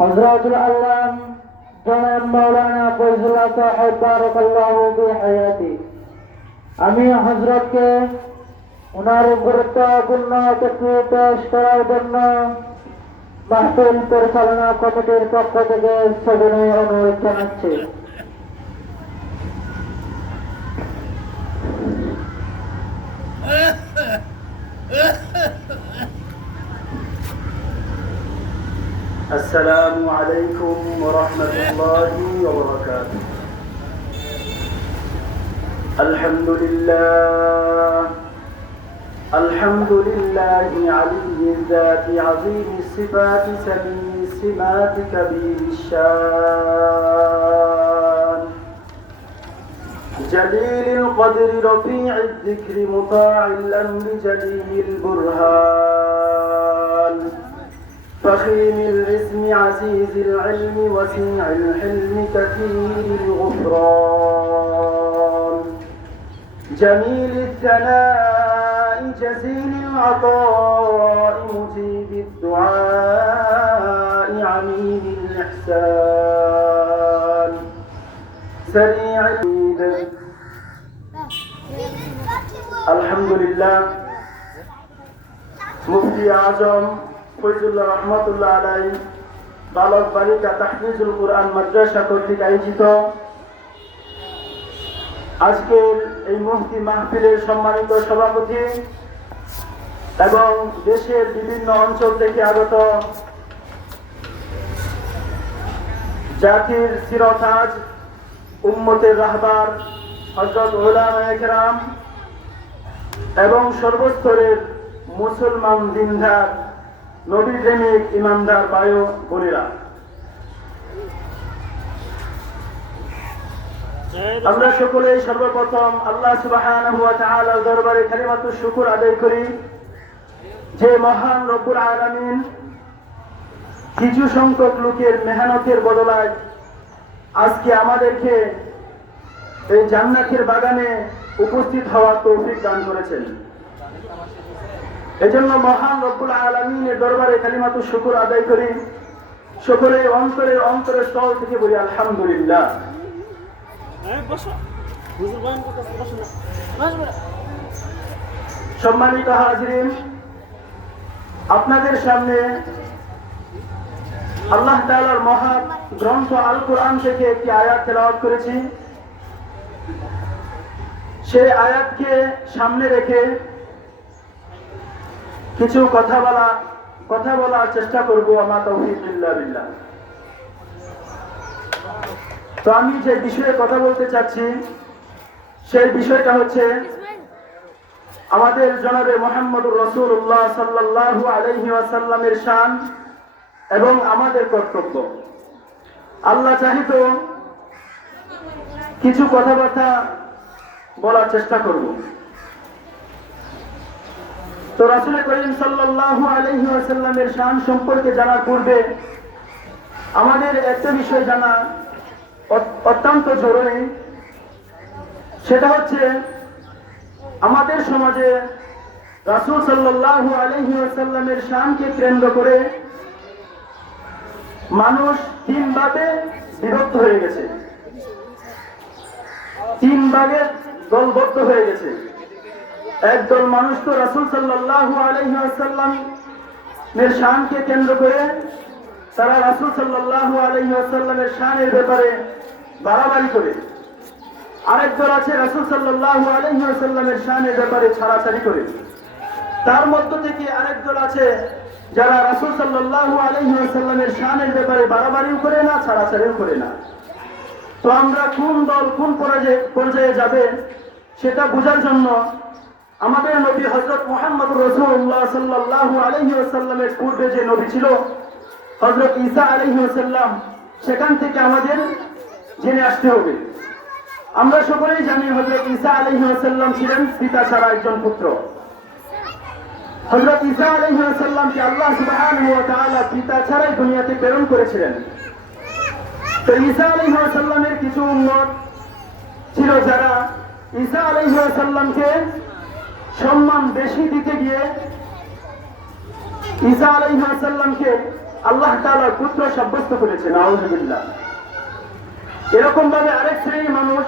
হযরতুল আল্লাম জনাব মাওলানা ফয়জুল্লাহ সাহেব বারাকাল্লাহু ফি হায়াতি। আমি হযরতকে ওনার গুরুত্বপূর্ণ তকরীর পেশ করার জন্য মাহফিল পরিচালনা কমিটির পক্ষ থেকে সবিনয় অনুরোধ জানাচ্ছি। السلام عليكم ورحمة الله وبركاته. الحمد لله علي الذات عظيم الصفات سميع السمات كبير الشان جليل القدر رفيع الذكر مطاع الأمر جليل البرهان فخيم الاسم عزيز العلم وسيع الحلم كثير الغفران جميل الثناء جزيل العطاء مجيب الدعاء عميم الإحسان سريع اليد. الحمد لله মুফতি আজম ফয়জুল্লাহ রহমতুল্লাহ আলাই বালক বালিকা তাহফিজুল কুরআন মাদ্রাসা কর্তৃক আয়োজিত আজকের এই মুফতি মাহফিলের সম্মানিত সভাপতি এবং দেশের বিভিন্ন অঞ্চল থেকে আগত জাতির শিরতাজ উম্মতের রাহবার হযরত উলামায়ে কেরাম এবং সর্বস্তরের মুসলমান দিনদার নবী প্রেমিক ইমানদার ভাই ও বোনেরা, আমরা সকলেই সর্বপ্রথম আল্লাহ সুবহানাহু ওয়া তাআলার দরবারে কালিমাতুশ শুকর আদায় করি যে মহান রব্বুল আলামিন কিছু সংখ্যক লোকের মেহনতের বদলায় আজকে আমাদেরকে এই জান্নাতের বাগানে উপস্থিত হওয়ার তৌফিক দান করেছেন। এজন্য মহান রব্বুল আলামিনের দরবারে কালিমাতুশ শুকর আদায় করি, সকলে অন্তরের স্থল থেকে বলি আলহামদুলিল্লাহ। সম্মানিত হাজিরিন, আপনাদের সামনে আল্লাহ তাআলার মহা গ্রন্থ আল কোরআন থেকে একটি আয়াত তেলাওয়াত করেছি। সেই আয়াতকে সামনে রেখে কিছু কথা বলার চেষ্টা করব। আমা তাওফীক ইল্লা বিল্লাহ। তো আমি যে বিষয়ে কথা বলতে চাচ্ছি সেই বিষয়টা হচ্ছে আমাদের জনাবে মুহাম্মদুর রাসূলুল্লাহ সাল্লাল্লাহু আলাইহি ওয়াসাল্লামের শান এবং আমাদের কর্তব্য। আল্লাহ চাহিত কিছু কথাবার্তা বলার চেষ্টা করব। তো রাসূল করিম সাল্লাল্লাহু আলাইহি ওয়াসাল্লামের শান সম্পর্কে জানার পূর্বে আমাদের একটা বিষয় জানা অত্যন্ত জরুরি। সেটা হচ্ছে আমাদের সমাজে রাসূল সাল্লাল্লাহু আলাইহি ওয়াসাল্লামের শানকে কেন্দ্র করে মানুষ তিন ভাগে বিভক্ত হয়ে গেছে, তিন ভাগে দলবদ্ধ হয়ে গেছে। একদল মানুষ তো রাসূল সাল্লাল্লাহু আলাইহি ওয়াসাল্লামের শানকে কেন্দ্র করে তারা রাসূল সাল্লাল্লাহু আলাইহি ওয়াসাল্লামের শানের ব্যাপারে বাড়াবাড়ি করে। আরেক দল আছে রাসূল সাল্লাল্লাহু আলাইহি ওয়াসাল্লামের শানের ব্যাপারে ছাড়াছাড়ি করে। তার মধ্য থেকে আরেক দল আছে যারা রাসূল সাল্লাল্লাহু আলাইহি ওয়াসাল্লামের শানের ব্যাপারে বাড়াবাড়িও করে না, ছাড়াছাড়িও করে না। তো আমরা কোন দল কোন পর্যায়ে যাবে সেটা বোঝার জন্য আমাদের নবী হযরত মুহাম্মদুর রাসূলুল্লাহ সাল্লাল্লাহু আলাইহি ওয়াসাল্লামের পূর্বে যে নবী ছিল হযরত ঈসা আলাইহিস সালাম, সেখান থেকে আমাদের জেনে আসতে হবে। আমরা সকলেই জানি হযরত ঈসা আলাইহিস সালাম ছিলেন পিতা ছাড়া একজন পুত্র। হযরত ঈসা আলাইহিস সালামকে আল্লাহ সুবহানাহু ওয়া তাআলা পিতা ছাড়াই দুনিয়াতে প্রেরণ করেছিলেন। তো ঈসা আলাইহিস সালামের কিছু উম্মত ছিল যারা ঈসা আলাইহিস সালামকে সম্মান বেশি দিতে গিয়ে ঈসা আলাইহিস সালামকে আল্লাহ তাআলার পুত্র সাব্যস্ত করেছে, নাউযুবিল্লাহ। এরকম ভাবে আরেক শ্রেণীর মানুষ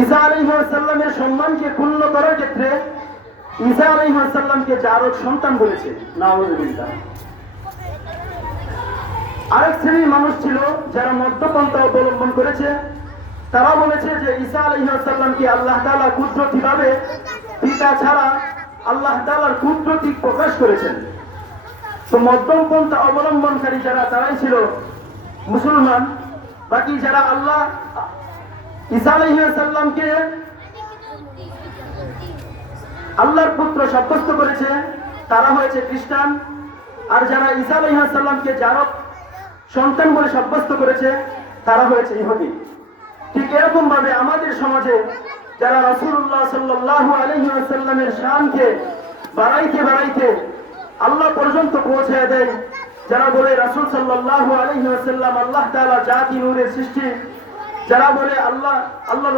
ঈসা আলাইহিস সালামের সম্মানকে ক্ষুণ্ণ করার ক্ষেত্রে ঈসা আলাইহিস সালামকে জারদ সন্তান বলেছে, নাউযুবিল্লাহ। আরেক শ্রেণীর মানুষ ছিল যারা মধ্যপন্থা অবলম্বন করেছে, তারা বলেছে যে ঈসা আলাইহিস সালামকে আল্লাহ তাআলা কুদরতিভাবে পিতা ছাড়া আল্লাহ তাআলার কুদরতি প্রকাশ করেছেন। তো মধ্যম পন্থা অবলম্বনকারী যারা, তারাই ছিল মুসলমান। বাকি যারা আল্লাহ ঈসা আলাইহিস সালামকে আল্লাহর পুত্র সাব্যস্ত করেছে, তারা হয়েছে খ্রিস্টান। আর যারা ঈসা আলাইহিস সালামকে জারদ সন্তান বলে সাব্যস্ত করেছে, তারা হয়েছে ইহুদি। ঠিক এরকম ভাবে আমাদের সমাজে যারা রাসূলুল্লাহ সাল্লাল্লাহু আলাইহি ওয়াসাল্লামের শানকে বাড়াইতে বাড়াইতে আল্লাহ পর্যন্ত পৌঁছে দেয়, যারা বলে রাসূল সাল্লাল্লাহু আলাইহি ওয়াসাল্লাম আল্লাহ তাআলা জাতি নূরের সৃষ্টি, যারা বলে আল্লাহ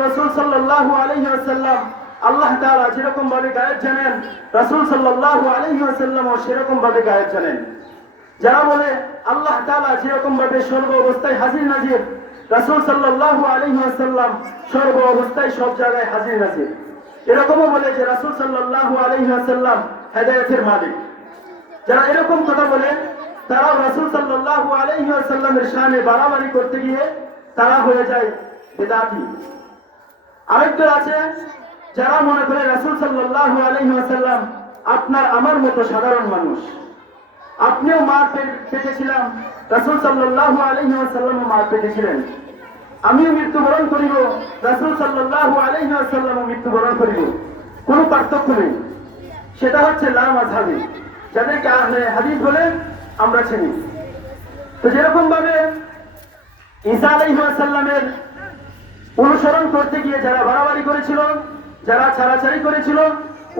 রাসূল সাল্লাল্লাহু আলাইহি ওয়াসাল্লাম আল্লাহ তাআলা যেরকম ভাবে গায়েব জানেন, রাসূল সাল্লাল্লাহু আলাইহি ওয়াসাল্লামও সেরকম ভাবে গায়েব জানেন, যারা বলে আল্লাহ তাআলা যেরকম ভাবে সর্ব অবস্থায় হাজির নাজির, রাসূল সাল্লাল্লাহু আলাইহি ওয়াসাল্লাম সর্ব অবস্থায় সব জায়গায় হাজির নাজির, এরকমও বলে যে রাসূল সাল্লাল্লাহু আলাইহি ওয়াসাল্লাম হেদায়েতের মালিক। যারা এরকম কথা বলে, তারা রাসূল সাল্লাল্লাহু আলাইহি ওয়াসাল্লামের শানে বাড়াবাড়ি করতে গিয়ে তারা হয়ে যায় বিদআতি। আরেকজন আছে যারা মনে করে রাসূল সাল্লাল্লাহু আলাইহি ওয়াসাল্লাম আপনার আমার মতো সাধারণ মানুষ, আপনিও মার পেটেছিলাম, রাসূল সাল্লাল্লাহু আলাইহি ওয়াসাল্লামও মার পেটেছিলেন, আমিও মৃত্যুবরণ করিব, রাসূল সাল্লাল্লাহু আলাইহি ওয়াসাল্লামও মৃত্যুবরণ করিব, কোনো পার্থক্য নেই। সেটা হচ্ছে লা মাযহাবী, যাদেরকে আহলে হাদিস বলে আমরা চিনি। তো যেরকম ভাবে ঈসা আলাইহিস সালামের অনুসরণ করতে গিয়ে যারা বাড়াবাড়ি করেছিল, যারা ছাড়াছাড়ি করেছিল,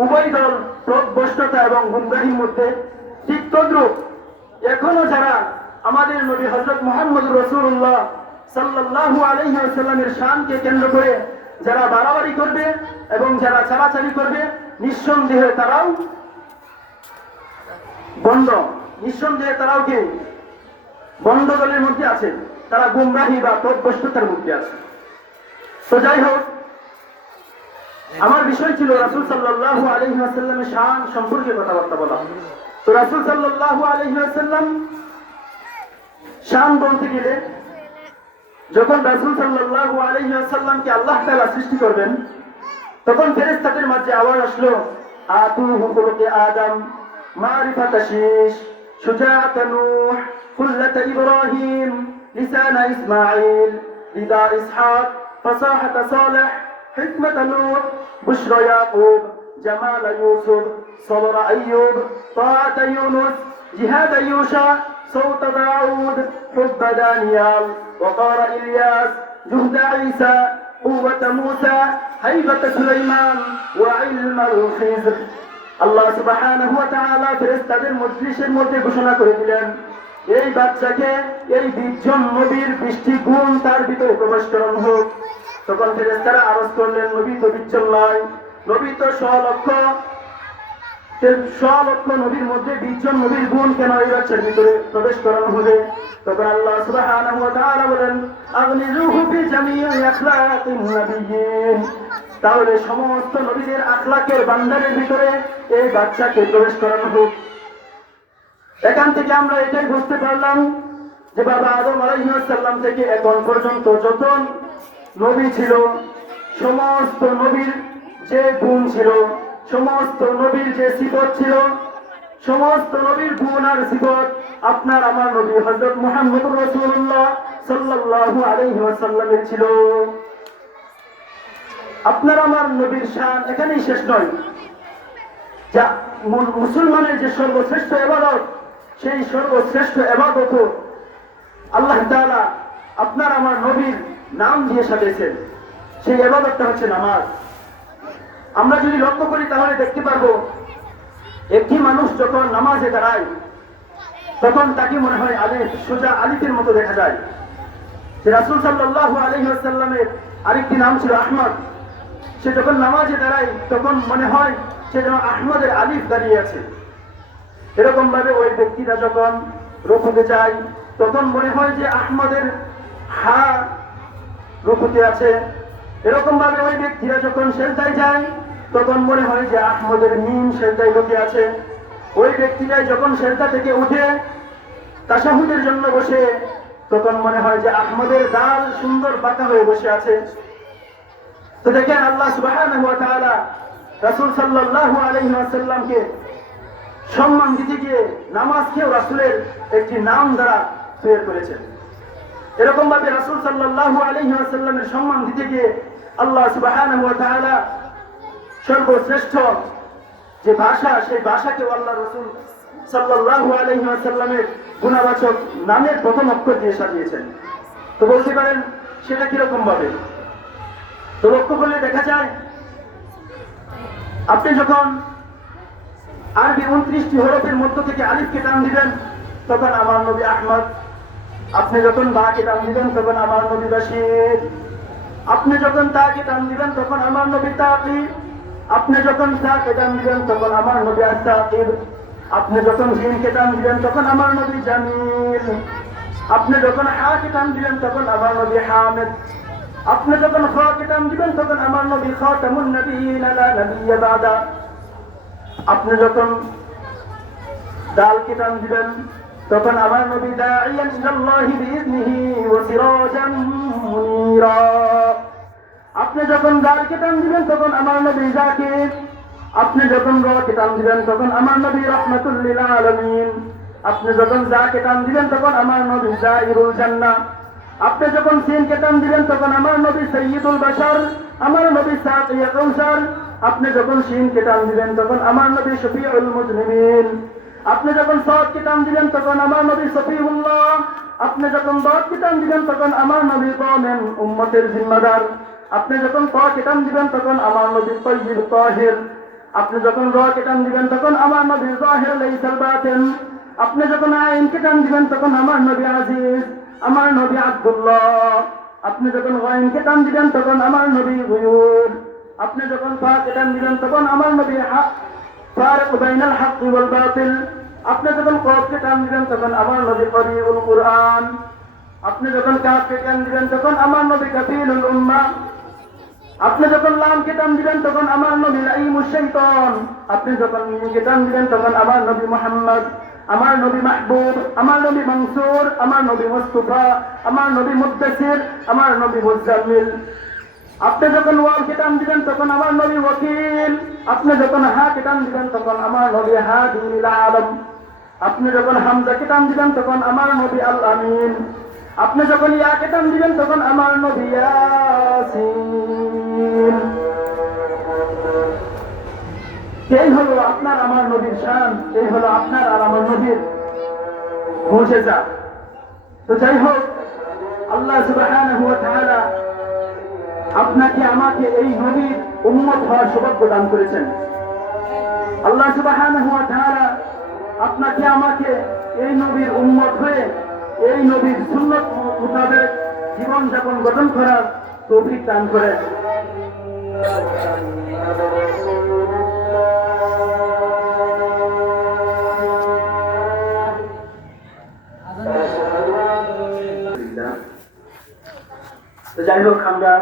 উভয় দল পথভ্রষ্টতা এবং গুমরাহির মধ্যে, ঠিক তদ্রূপ এখনো যারা আমাদের নবী হযরত মুহাম্মদ রাসূলুল্লাহ সাল্লাল্লাহু আলাইহি ওয়াসাল্লামের শানকে কেন্দ্র করে যারা বাড়াবাড়ি করবে এবং যারা ছাড়াছাড়ি করবে, নিঃসন্দেহে তারাও বন্ড, নিঃসন্দেহে তারাও কি বন্ড দলের মধ্যে আছে, তারা গুমরাহি বা পথভ্রষ্টতার মধ্যে আছে। তো যাই হোক, আমার বিষয় ছিল রাসূল সাল্লাল্লাহু আলাইহি ওয়াসাল্লামের শান সম্পর্কে কথাবার্তা বলা। তো রাসূল সাল্লাল্লাহু আলাইহি ওয়াসাল্লাম শান বলতে গেলে, যখন রাসূল সাল্লাল্লাহু আলাইহি ওয়াসাল্লামকে আল্লাহ তাআলা সৃষ্টি করবেন, তখন ফেরেশতাদের মাঝে আওয়াজ আসলো, আতুহু খুলুকে আদম, মারিফাত শীশ, শুজাআত নূহ, কুল্লাত ইব্রাহিম, লিসান ইসমাঈল, লিদা ইসহাক, ফাসাহাত সালেহ, হিকমত নূহ, বুশরা ইয়াকুব, জামাল ইউসুফ, صبر أيوب، طاعة يونس، جهاد يوشع، صوت داود، حب دانيال، وقار إلياس، جهد عيسى، قوة موسى، هيبة سليمان، وعلم الخضر। আল্লাহ সুবহানাহু ওয়া তাআলা ফেরেশতাদের মজলিসের মধ্যে ঘোষণা করে দিলেন, এই বাচ্চাকে, এই 20 জন নবীর 20টি গুণ তার ভিতরে প্রবেশ করানো হোক। তখন ফেরেশতারা আরজ করলেন, নবী তো 20 জন নয়, নবী তো 100 লক্ষ নবীর মধ্যে 20 জন নবীর গুণ কেন এই বাচ্চার ভিতরে প্রবেশ করানো হবে? তখন আল্লাহ সুবহানাহু ওয়া তাআলা বলেন, আগনিরুহু বিজামিই আখলাকিন নাবিয়্যিন, তাহলে সমস্ত নবীদের আখলাকের ভান্ডারের ভিতরে এই বাচ্চাকে প্রবেশ করানো হোক। এখান থেকে আমরা এটাই বুঝতে পারলাম যে বাবা আদম আলাইহিস সালাম থেকে এখন পর্যন্ত যত নবী ছিল, সমস্ত নবীর যে গুণ ছিল, সমস্ত নবীর যে সিফত ছিল, সমস্ত নবীর গুণ আর সিফত আপনার আমার নবী হযরত মুহাম্মদুর রাসূলুল্লাহ সাল্লাল্লাহু আলাইহি ওয়াসাল্লামের ছিল। আপনার আমার নবীর শান এখানেই শেষ নয়, যা মুসলমানের যে সর্বশ্রেষ্ঠ ইবাদত, সেই সর্বশ্রেষ্ঠ ইবাদত আল্লাহ তাআলা আপনার আমার নবীর নাম দিয়ে সাজিয়েছেন। সেই ইবাদতটা হচ্ছে নামাজ। আমরা যদি লক্ষ্য করি তাহলে দেখতে পারবো, একটি মানুষ যখন নামাজে দাঁড়ায় তখন তাকে মনে হয় আলিফ, সোজা আলিফের মতো দেখা যায়। যে রাসূল সাল্লাল্লাহু আলাইহি ওয়াসাল্লামের আরেকটি নাম ছিল আহমদ, সে যখন নামাজে দাঁড়ায় তখন মনে হয় সে যেন আহমদের আলিফ দাঁড়িয়ে আছে। এরকম ভাবে ওই ব্যক্তিরা যখন রুকুতে যায়, তখন মনে হয় যে আহমদের হা রুকুতে আছে। এরকম ভাবে ওই ব্যক্তিরা যখন সেজদায় যায়, তখন মনে হয় যে আহমদের মিম সেজদায় বসে আছে। ওই ব্যক্তিটাই যখন সেজদা থেকে উঠে তাশাহুদের জন্য বসে, তখন মনে হয় যে আহমদের দাল সুন্দর বাঁকা হয়ে বসে আছে। তো দেখেন, আল্লাহ সুবহানাহু ওয়া তাআলা রাসূল সাল্লাল্লাহু আলাইহি ওয়াসাল্লামকে সম্মান দিতে গিয়ে নামাজকেও রাসূলের একটি নাম দ্বারা তৈরি করেছেন। এরকম ভাবে রাসূল সাল্লাল্লাহু আলাইহি ওয়াসাল্লামের সম্মান দিতে গিয়ে আল্লাহ সুবহানাহু ওয়া তাআলা সর্বশ্রেষ্ঠ যে ভাষা, সেই ভাষাকে আল্লাহ রাসূল সাল্লাল্লাহু আলাইহি ওয়াসাল্লামের গুণবাচক নামের প্রথম অক্ষর দিয়ে সাজিয়েছেন। তো বলতে পারেন সেটা কিরকম ভাবে? তো লক্ষ্য করলে দেখা যায়, আপনি যখন আরবি 29টি হরফের মধ্য থেকে আলিফকে টান দিবেন, তখন আমার নবী আহমদ। আপনি যখন বাকে টান দিবেন, তখন আমার নবী বাশির। আপনি যখন তাকে টান দিবেন, তখন আমার নবী তাকি। আপনি যখন তাকে টান দিবেন, তখন আমার নবী আস-সাকির। আপনি যখন জিনকে টান দিবেন, তখন আমার নবী জামিল। আপনি যখন হাকে টান দিবেন, তখন আমার নবী হামিদ। আপনি যখন খাকে টান দিবেন, তখন আমার নবী খাতামুন নবিয়্যিন লা নবিয়্য বাদা। আপনি যখন দালকে টান দিবেন, তখন আমার নবী দাঈয়ান ইলাল্লাহি বিইذনিহি ওয়া সিরাজান মুনীরা। আপনি যখন দালকে টান দিবেন, তখন আমার নবী জাকির। আপনি যখন রাকে টান দিবেন, তখন আমার নবী রাহমাতুল লিল আলামিন। আপনি যখন জাকে টান দিবেন, তখন আমার নবী জাইরুল জান্নাহ। আপনি যখন সিনকে টান দিবেন, তখন আমার নবী সাইয়্যিদুল বাশার, আমার নবী সাকিয়ে কাউসার। আপনি যখন সিনকে টান দিবেন, তখন আমার নবী শফিউল মুজনিমিন। আপনি যখন সাদকে টান দিবেন, তখন আমার নবী সফিউল্লাহ। আপনি যখন দাদকে টান দিবেন, তখন আমার নবী দামিন, উম্মতের জিম্মাদার। আপনি যখন তাকে টান দিবেন, তখন আমার নবী তাইয়্যিব তাহির। আপনি যখন রাকে টান দিবেন, তখন আমার নবী যাহির লাইসাল বাতিন। আপনি যখন আইনকে টান দিবেন, তখন আমার নবী আজিজ, আমার নবী আব্দুল্লাহ। আপনি যখন গাইনকে টান দিবেন, তখন আমার নবী গুয়ুর। আপনি যখন ফাকে টান দিবেন, তখন আমার নবী হক, ফারিক বাইনাল হক ওয়াল বাতিল। আপনি যখন কফকে টান দিবেন, তখন আমার নবী করিউল কুরআন। আপনি যখন কাফকে টান দিবেন, তখন আমার নবী কাফিলুল উম্মাহ। আপনি যখন লামকে টান দিবেন, তখন আমার নবী লাঈমুশ শাইতান। আপনি যখন মিমকে টান দিবেন, তখন আমার নবী মুহাম্মদ, আমার নবী মাহবুব, আমার নবী মনসুর, আমার নবী মুস্তাফা, আমার নবী মুদ্দাসির, আমার নবী মুজাম্মিল। আপনি যখন ওয়াওকে টান দিবেন, তখন আমার নবী ওয়াকিল। আপনি যখন হাকে টান দিবেন, তখন আমার নবী হাদিল আলম। আপনি যখন হামজাকে টান দিবেন, তখন আমার নবী আল আমিন। আপনি যখন ইয়াকে টান দিবেন, তখন আমার নবী ইয়াসিন। এই হলো আপনার আমার নবীর শান, এই হলো আপনার আর আমার নবীর মুজিজা। তো যাই হোক, আল্লাহ সুবহানাহু ওয়া তাআলা আপনাকে আমাকে এই নবীর উম্মত হওয়ার সৌভাগ্য দান করেছেন। আল্লাহ সুবহানাহু ওয়া তাআলা আপনাকে আমাকে এই নবীর উম্মত হয়ে এই নবীর সুন্নাত মোতাবেক জীবন যাপন গঠন করার তৌফিক দান করেন। তো যাই হোক, আমরা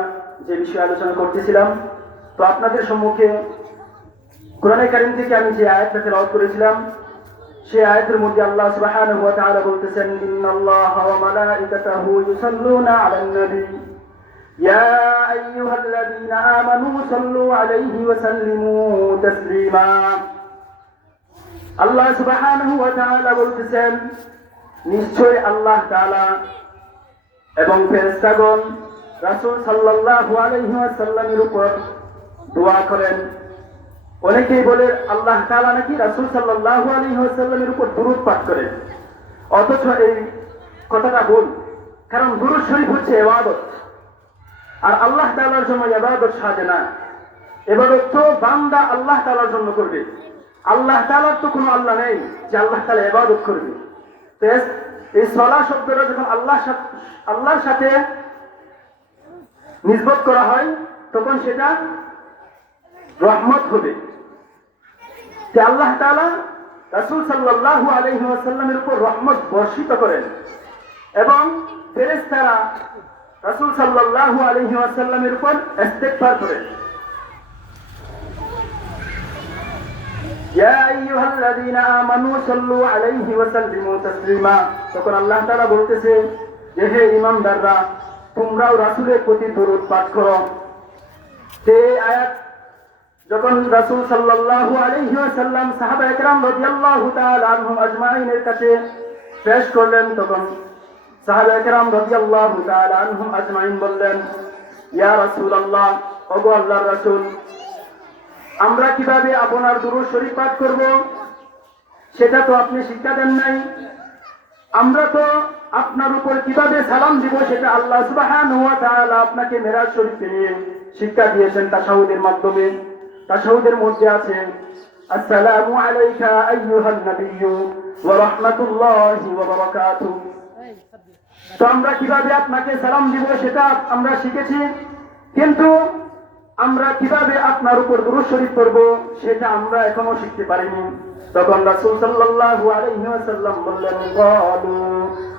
যে বিষয়ে আলোচনা করতেছিলাম, তো আপনাদের সম্মুখে কোরআনে কারীম থেকে আমি যে আয়াতটা তেলাওয়াত করেছিলাম, সেই আয়াতের মধ্যে আল্লাহ সুবহানাহু ওয়া তাআলা বলতেছেন, ইন্নাল্লাহা ওয়া মালাইকাতাহু ইউসাল্লুনা আলান নবী ইয়া আইয়ুহাল্লাযীনা আমানু সাল্লু আলাইহি ওয়া সাল্লিমু তাসলিমা। আল্লাহ সুবহানাহু ওয়া তাআলা বলতেছেন, নিশ্চয় আল্লাহ তাআলা এবং ফেরেশতাগণ রাসূল সাল্লাল্লাহু আলাইহি ওয়াসাল্লামের উপর দোয়া করেন। অনেকেই বলে আল্লাহ তাআলা নাকি রাসূল সাল্লাল্লাহু আলাইহি ওয়াসাল্লামের উপর দুরূদ পাঠ করেন, অথচ এই কথাটা ভুল। কারণ দুরূদ শরীফ হচ্ছে ইবাদত, আর আল্লাহ তাআলার জন্য ইবাদত সাজে না। ইবাদত তো বান্দা আল্লাহ তাআলার জন্য করবে। আল্লাহ তাআলার তো কোনো আল্লাহ নেই যে আল্লাহ তাআলা ইবাদত করবে। তো এই সালাহ শব্দটা যখন আল্লাহর সাথে নিসবত করা হয়, তখন সেটা রহমত হবে। যে আল্লাহ তাআলা রাসূল সাল্লাল্লাহু আলাইহি ওয়াসাল্লামের উপর রহমত বর্ষিত করেন এবং ফেরেশতারা রাসূল সাল্লাল্লাহু আলাইহি ওয়াসাল্লামের উপর ইস্তিগফার করেন। ইয়া আইয়ুহাল্লাযীনা আমানু সাল্লু আলাইহি ওয়া সাল্লিমু তাসলিমা। তখন আল্লাহ তাআলা বলতেছে যে হে ঈমানদাররা, তোমরাও রাসূলের প্রতি দরুদ পাঠ করো। যে আয়াত যখন রাসূল সাল্লাল্লাহু আলাইহি ওয়াসাল্লাম সাহাবায়ে কেরাম রাদিয়াল্লাহু তাআলা আনহুম আজমাইনের কাছে পেশ করলেন, তখন সাহাবায়ে কেরাম রাদিয়াল্লাহু তাআলা আনহুম আজমাইন বললেন, ইয়া রাসূলুল্লাহ, ওগো আল্লাহর রাসূল, আমরা কিভাবে আপনার দুরূদ শরীফ পাঠ করব সেটা তো আপনি শিক্ষা দেন নাই। আমরা তো আপনার উপর কিভাবে সালাম দিব সেটা আল্লাহ সুবহানাহু ওয়া তাআলা আপনাকে মেরাজ শরীফে নিয়ে শিক্ষা দিয়েছেন তাশাহুদের মাধ্যমে। তাশাহুদের মধ্যে আছে আসসালামু আলাইকা আইয়ুহান নাবিয়্যু ওয়া রাহমাতুল্লাহি ওয়া বারাকাতুহু। তো আমরা কিভাবে আপনাকে সালাম দিব সেটা আমরা শিখেছি, কিন্তু আমরা কিভাবে আপনার উপর দুরূদ শরীফ পড়ব সেটা আমরা এখনো শিখতে পারিনি। তখন রাসূল সাল্লাল্লাহু আলাইহি ওয়াসাল্লাম বললেন, ক্বালু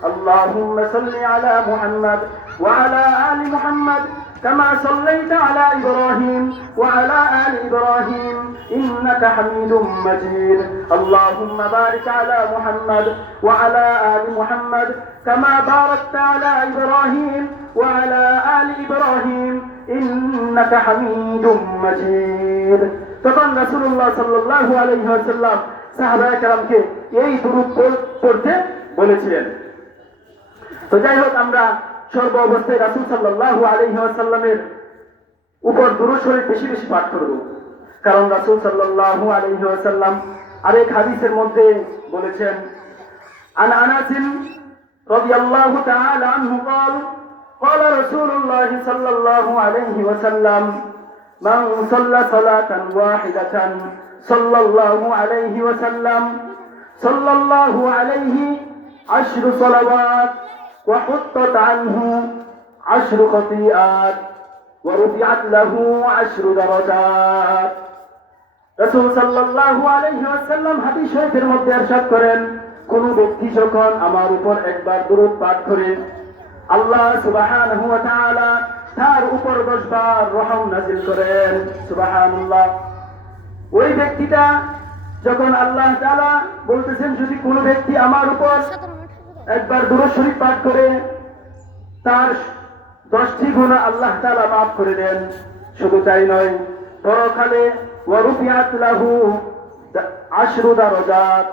আল্লাহুম্মা সাল্লি আলা মুহাম্মাদ ওয়া আলা আলি মুহাম্মাদ কামা সাল্লাইতা আলা ইব্রাহিম ওয়া আলা আলি ইব্রাহিম ইন্নাকা হামিদুম মাজিদ। আল্লাহুম্মা বারিক আলা মুহাম্মাদ ওয়া আলা আলি মুহাম্মাদ কামা বারাকতা আলা ইব্রাহিম ওয়া আলা আলি ইব্রাহিম ইন্নাকা হামিদুম মাজিদ। তখন রাসূলুল্লাহ সাল্লাল্লাহু আলাইহি ওয়াসাল্লাম সাহাবায়ে কেরামকে এই দুরূদ পড়তে বলেছিলেন। তো যাই হোক, আমরা সর্ব অবস্থায় রাসূল সাল্লাল্লাহু আলাইহি ওয়াসাল্লামের উপর দুরূদ শরীফ বেশি বেশি পাঠ করব, কারণ রাসূল সাল্লাল্লাহু আলাইহি ওয়াসাল্লাম আরেক হাদিসের মধ্যে বলেছেন, আন আনাস রাদিয়াল্লাহু তাআলা আনহু قال قال رسول الله صلى الله عليه وسلم من صلى صلاة واحدة صلى الله عليه وسلم صلى الله عليه 10 صلوات وحطت عنه 10 خطيئات ورفعت له 10 درجات। রাসূল সাল্লাল্লাহু আলাইহি ওয়াসাল্লাম হাদিস শরীফের মধ্যে ইরশাদ করেন, কোন ব্যক্তি যখন আমার উপর একবার দুরূদ পাঠ করে আল্লাহ সুবহানাহু ওয়া তাআলা তার উপর 10 বার রহম নাযিল করেন। সুবহানাল্লাহ। ওই ব্যক্তিটা যখন আল্লাহ তাআলা বলতেছেন, যদি কোন ব্যক্তি আমার উপর একবার দুরূদ শরীফ পাঠ করে তার 10টি গুনাহ আল্লাহ তাআলা maaf করে দেন। শুধু তাই নয়, পরকালে ওয়া রুফিআত লাহু 10 দারাজাত,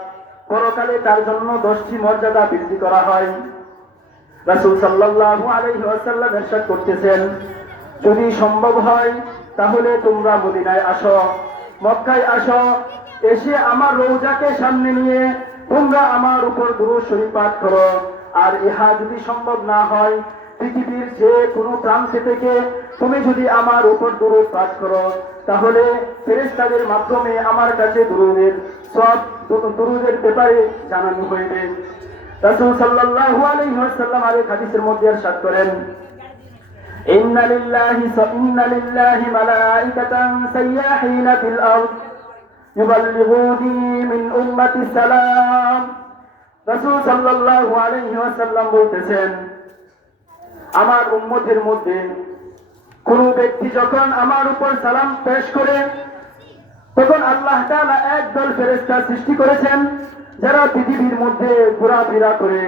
পরকালে তার জন্য 10টি মর্যাদা বৃদ্ধি করা হয়। রাসূল সাল্লাল্লাহু আলাইহি ওয়াসাল্লাম ইরশাদ করতেছেন, যদি সম্ভব হয় তাহলে তোমরা মদিনায় আসো, মক্কায় আসো, এসে আমার রওজাকে সামনে নিয়ে তোমরা আমার উপর দুরূদ শরীফ পাঠ করো। আর ইহা যদি সম্ভব না হয়, পৃথিবীর যে কোনো প্রান্তে থেকে তুমি যদি আমার উপর দুরূদ পাঠ করো, তাহলে ফেরেশতাদের মাধ্যমে আমার কাছে দুরূদের ব্যাপারে জানানো হইবে। রাসূল সাল্লাল্লাহু আলাইহি ওয়াসাল্লাম আরেক হাদিসের মধ্যে ইরশাদ করেন, ইন্না লিল্লাহি মালাইকাতান সাইয়াহিনা ফিল আরদ ইউবাল্লিগুনি মিন উম্মতি সালাম। রাসূল সাল্লাল্লাহু আলাইহি ওয়াসাল্লাম বলতেছেন, আমার উম্মতের মধ্যে কোন ব্যক্তি যখন আমার উপর সালাম পেশ করে, তখন আল্লাহ তাআলা একদল ফেরেশতা সৃষ্টি করেছেন যারা পৃথিবীর মধ্যে ঘোরাফেরা করে।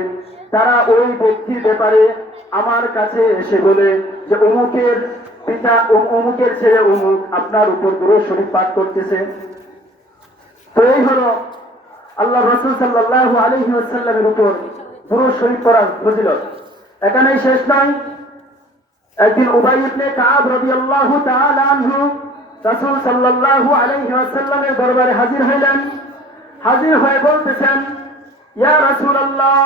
তারা ওই ব্যক্তির ব্যাপারে আমার কাছে এসে বলে যে অমুকের পিতা অমুকের ছেলে অমুক আপনার উপর দুরূদ শরীফ পাঠ করতেছে। তো এই হলো আল্লাহ রাসূল সাল্লাল্লাহু আলাইহি ওয়াসাল্লামের উপর দুরূদ শরীফ পড়ার ফজিলত। এখানেই শেষ নয়। একদিন উবাই ইবনে কাব রাদিয়াল্লাহু তাআলা আনহু রাসূল সাল্লাল্লাহু আলাইহি ওয়াসাল্লামের দরবারে হাজির হইলেন। হাজির হয়ে বলতেছেন, ইয়া রাসূলুল্লাহ,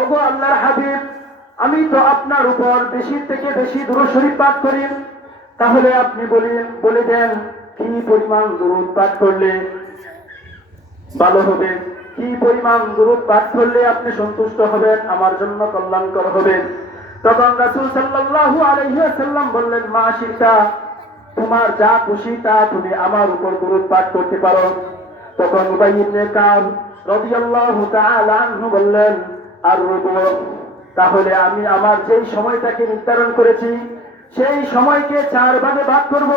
ওগো আল্লাহর হাবিব, আমি তো আপনার উপর বেশি থেকে বেশি দুরূদ শরীফ পাঠ করি, তাহলে আপনি বলে দেন কি পরিমাণ দুরূদ পাঠ করলে ভালো হবে, কি পরিমাণ দুরূদ পাঠ করলে আপনি সন্তুষ্ট হবেন, আমার জন্য কল্যাণকর হবে। তখন রাসূল সাল্লাল্লাহু আলাইহি ওয়াসাল্লাম বললেন, মা শিতা, তোমার যা খুশি তা তুমি আমার উপর দুরূদ পাঠ করতে পারো। তখন উবাই ইবনে কাব রাদিয়াল্লাহু তাআলা আনহু বললেন, আর তাহলে আমি আমার যেই সময়টাকে নির্ধারণ করেছি সেই সময়কে 4 ভাগে ভাগ করব।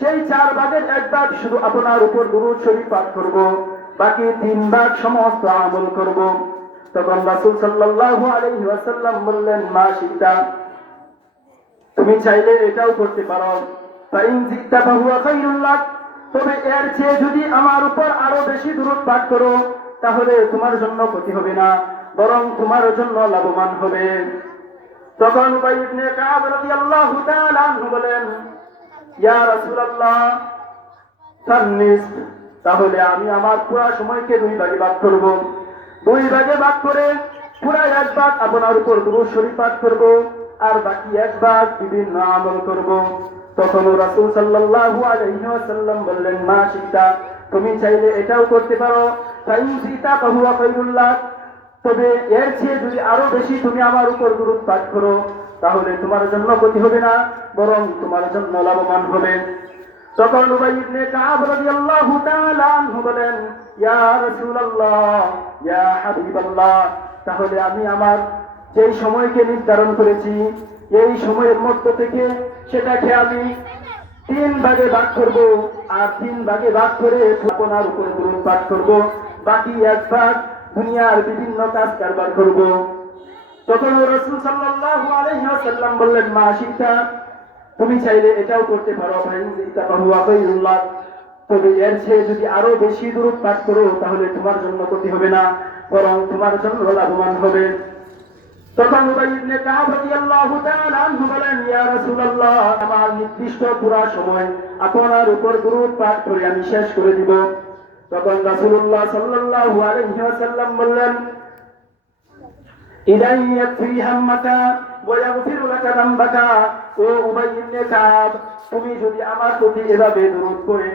সেই 4 ভাগের 1 ভাগ শুধু আপনার উপর দুরূদ শরীফ পাঠ করব, বাকি 3 ভাগ সমস্ত আমল করব। তখন রাসূল সাল্লাল্লাহু আলাইহি ওয়াসাল্লাম বললেন, মা শিতা, তুমি চাইলে এটাও করতে পারো। ফাইন জিতা ফাহুয়া খায়রুল লাক, তবে এর চেয়ে যদি আমার উপর আরো বেশি দুরূদ পাঠ করো তাহলে তোমার জন্য ক্ষতি হবে না, বরং তোমার জন্য লাভবান হবে। তখন উবাই ইবনে কাব রাদিয়াল্লাহু তাআলা আনহু বলেন, ইয়া রাসূলুল্লাহ, ফান্নিস, তাহলে আমি আমার পুরো সময়কে 2 ভাগে ভাগ করব। 2 ভাগে ভাগ করে পুরো 1 ভাগ আপনার উপর দুরূদ শরীফ পাঠ করব, আর বাকি 1 ভাগ বিভিন্ন আমল করব। তখন রাসূল সাল্লাল্লাহু আলাইহি ওয়াসাল্লাম বললেন, মা শিতা, তুমি চাইলে এটাও করতে পারো। ফাইন জিতা ফাহুয়া খায়রুল লাক, তবে এর চেয়ে যদি আরো বেশি তুমি আমার উপর দুরূদ পাঠ করো তাহলে তোমার জন্য ক্ষতি হবে না, বরং তোমার জন্য লাভবান হবে। তখন উবাই ইবনে কাব রাদিয়াল্লাহু তাআলা আনহু বলেন, ইয়া রাসূলুল্লাহ, ইয়া হাবিবাল্লাহ, তাহলে আমি আমার যেই সময়কে নির্ধারণ করেছি এই সময়ের মধ্য থেকে সেটাকে আমি 3 ভাগে ভাগ করব, আর 3 ভাগে ভাগ করে আপনার উপর দুরূদ পাঠ করব, বাকি 1 ভাগ দুনিয়ার বিভিন্ন কাজ কারবার করব। তখন রাসূল সাল্লাল্লাহু আলাইহি ওয়াসাল্লাম বললেন, মা শিতা, তুমি চাইলে এটাও করতে পারো। ভাই জিতা ফাহুয়া খায়রুল লাক, তবে এর চেয়ে যদি আরো বেশি দুরূদ পাঠ করো তাহলে তোমার জন্য ক্ষতি হবে না, বরং তোমার জন্য লাভবান হবে। তখন উবাই ইবনে কাব রাদিয়াল্লাহু তাআলা আনহু বলেন, ইয়া রাসূলুল্লাহ, আমার নির্দিষ্ট পুরা সময় আপনার উপর দুরূদ পাঠ করে আমি শেষ করে দিব। তখন রাসূলুল্লাহ সাল্লাল্লাহু আলাইহি ওয়াসাল্লাম বললেন, ইদান ইয়াকফি হাম্মাকা ওয়া ইয়াগফিরু লাকা যামবাকা। ও উবাই ইবনে কাব, তুমি যদি আমার প্রতি এভাবে দুরূদ পড়ে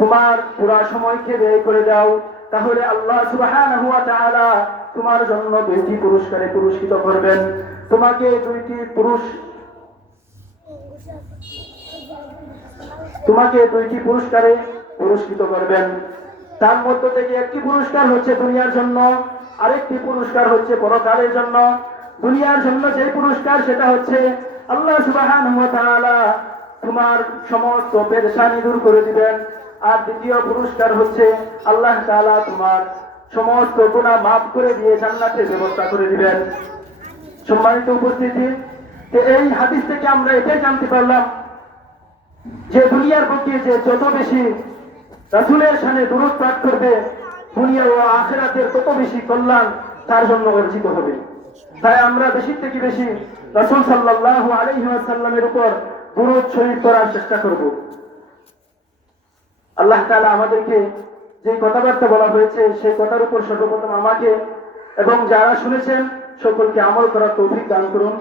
তোমার পুরা সময়কে ব্যয় করে দাও তাহলে আল্লাহ সুবহানাহু ওয়া তাআলা তোমার জন্য 2টি পুরস্কারে পুরস্কৃত করবেন। তোমাকে 2টি পুরস্কারে পুরস্কৃত করবেন। তার মধ্য থেকে একটি পুরস্কার হচ্ছে দুনিয়ার জন্য, আরেকটি পুরস্কার হচ্ছে পরকালের জন্য। দুনিয়ার জন্য যে পুরস্কার সেটা হচ্ছে আল্লাহ সুবহানাহু ওয়া তাআলা তোমার সমস্ত পেরেশানি দূর করে দিবেন, আর দ্বিতীয় পুরস্কার হচ্ছে আল্লাহ তাআলা তোমার সমস্ত গুনাহ মাফ করে দিয়ে জান্নাতের ব্যবস্থা করে দিবেন। সম্মানিত উপস্থিতি, এই হাদিস থেকে আমরা এটাই জানতে পারলাম যে দুনিয়ার বুকে যে যত বেশি রাসূলের শানে দুরূদ পাঠ করবে দুনিয়া ও আখিরাতের তত বেশি কল্যাণ তার জন্য অর্জিত হবে। তাই আমরা বেশি থেকে বেশি রাসূল সাল্লাল্লাহু আলাইহি ওয়াসাল্লামের উপর দুরূদ শরীফ করার চেষ্টা করব। আল্লাহ তাআলা আমাদেরকে যে কথাবার্তা বলা হয়েছে সেই কথার উপর সর্বপ্রথম আমাকে এবং যারা শুনেছেন সকলকে আমল করার তৌফিক দান করুন।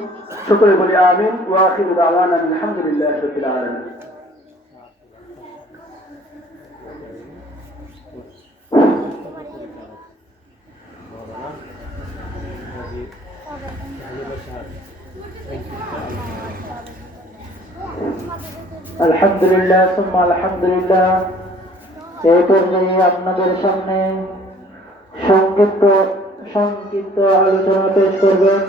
সকলে বলি আমিন। ওয়া আখিরু দাওয়ানা আলহামদুলিল্লাহি রাব্বিল আলামিন। আলহামদুলিল্লাহ সুম্মা আলহামদুলিল্লাহ। এই পর্যায়ে আপনাদের সামনে সংক্ষিপ্ত আলোচনা পেশ করবেন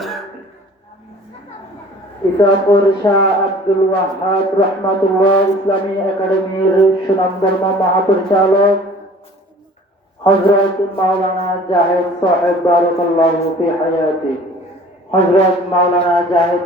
ইসাপুর শাহ আব্দুল ওয়াহাব রহমাতুল্লাহ ইসলামী একাডেমির সুনামধন্য মহাপরিচালক হযরত মাওলানা জাহেদ সাহেব বারাকাল্লাহু ফি হায়াতি। হযরত মাওলানা জাহেদ